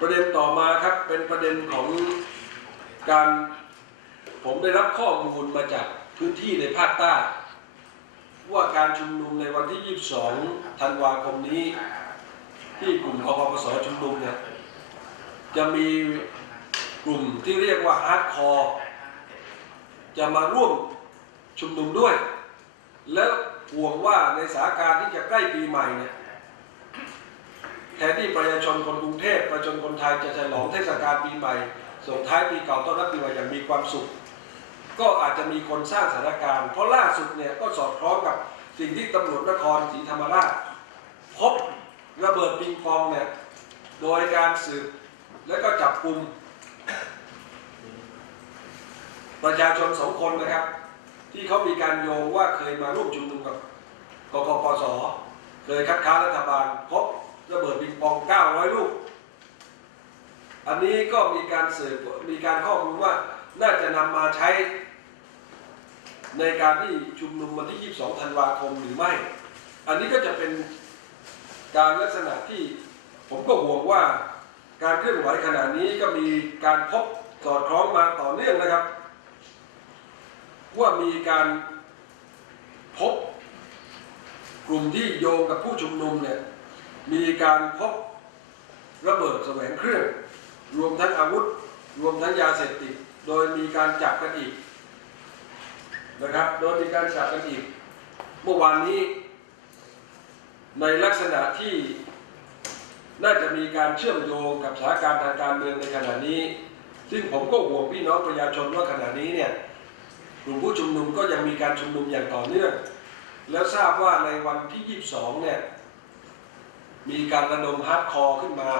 ประเด็นต่อมาครับเป็นประเด็นของการผมได้รับข้อมูลมาจากพื้นที่ในภาคใต้ ว่าการชุมนุมในวันที่ 22 ธันวาคมนี้ ที่กลุ่มกปปสชุมนุมเนี่ยจะมีกลุ่มที่เรียกว่าฮาร์ดคอร์จะมาร่วมชุมนุมด้วย แล้วห่วงว่าในสถานการณ์ที่จะใกล้ปีใหม่เนี่ย แทนที่ประชาชนคนกรุงเทพประชาชนคนไทยจะฉลองเทศกาลปีใหม่ส่งท้ายปีเก่าต้อนรับปีใหม่อย่างมีความสุข ก็อาจจะมีคนสร้างสถานการณ์ เพราะล่าสุดเนี่ยก็สอดคล้องกับสิ่งที่ตำรวจนครศรีธรรมราช พบระเบิดปิงปองเนี่ยโดยการสืบและก็จับกลุ่มประชาชนสองคนนะครับ ที่เขามีการโยงว่าเคยมาร่วมชุมนุมกับกกปสเคยคัดค้านรัฐบาลพบ ระเบิดปิงปอง 900 ลูก อันนี้ก็มีการสืบมีการข้อมูลว่าน่าจะนำมาใช้ ในการที่ชุมนุมวันที่ 22 ธันวาคมหรือไม่ อันนี้ก็จะเป็นการลักษณะที่ผมก็ห่วงว่าการเคลื่อนไหวขณะนี้ก็มีการพบสอดคล้องมาต่อเนื่องนะครับ ว่ามีการพบกลุ่มที่โยงกับผู้ชุมนุมเนี่ย มีการพบระเบิดแสวงเครื่อง รวมทั้งอาวุธ รวมทั้งยาเสพติด โดยมีการจับกันอีกนะครับ โดยมีการจับกันอีก เมื่อวานนี้ ในลักษณะที่น่าจะมีการเชื่อมโยงกับสถานการณ์ทางการเมืองในขณะนี้ ซึ่งผมก็ห่วงพี่น้องประชาชนว่าขณะนี้เนี่ยกลุ่มผู้ชุมนุมก็ยังมีการชุมนุมอย่างต่อเนื่อง แล้วทราบว่าในวันที่ 22 เนี่ย มีการระดมฮาร์ดคอร์ขึ้นมา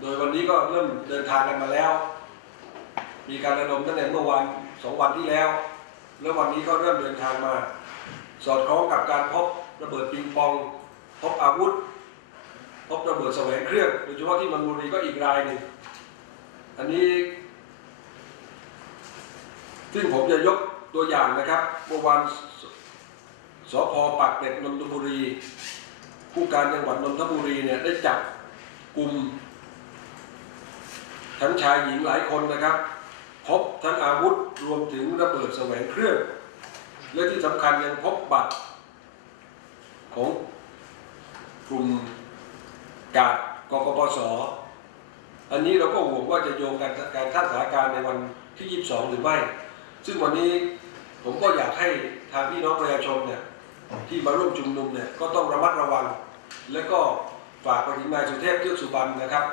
โดยวันนี้ก็เริ่มเดินทางกันมาแล้ว มีการระดมตั้งแต่เมื่อวันสองวันที่แล้ว แล้ววันนี้ก็เริ่มเดินทางมา สอดคล้องกับการพบระเบิดปิงปอง พบอาวุธ พบระเบิดแสวงเครื่อง โดยเฉพาะที่มันบุรีก็อีกรายหนึ่ง อันนี้ ซึ่งผมจะยกตัวอย่างนะครับ เมื่อวานสพปากเกร็ดนนทบุรี ผู้การจังหวัดนนทบุรีเนี่ยได้จับกลุ่มทั้งชายหญิงหลายคนนะครับ พบทั้งอาวุธรวมถึงระเบิดแสวงเครื่อง และที่สำคัญยังพบบัตรของกลุ่มกาดกกปสอันนี้เราก็ห่วงว่าจะโยงกันการท่าสถานการณ์ในวันที่ 22 หรือไม่ ซึ่งวันนี้ผมก็อยากให้ทางพี่น้องประชาชนเนี่ย ที่มาร่วมชุมนุมเนี่ยก็ต้องระมัดระวัง และก็ฝากไปถึงนายสุเทพเทือกสุบรรณนะครับ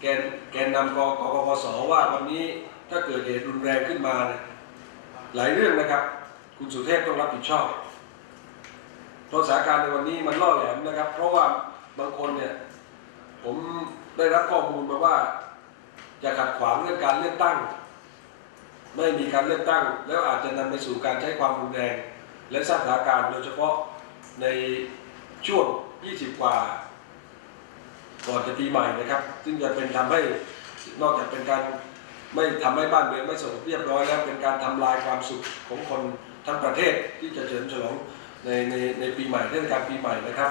แกนแกนนำกกปปสว่าวันนี้ถ้าเกิดเหตุรุนแรงขึ้นมาเนี่ยหลายเรื่องนะครับ คุณสุเทพต้องรับผิดชอบเพราะสถานการณ์ในวันนี้มันล่อแหลมนะครับ เพราะว่าบางคนเนี่ยผมได้รับข้อมูลมาว่าจะขัดขวางเรื่องการเลือกตั้ง ไม่มีการเลือกตั้ง แล้วอาจจะนำไปสู่การใช้ความรุนแรง และสร้างสถานการณ์โดยเฉพาะในช่วง 20 กว่า ก่อนจะปีใหม่นะครับ ซึ่งจะเป็นทำให้นอกจากเป็นการไม่ทำให้บ้านเมืองไม่สงบเรียบร้อยแล้วเป็นการทำลายความสุขของคนทั้งประเทศที่จะเฉลิมฉลองในในในปีใหม่เทศกาลปีใหม่นะครับ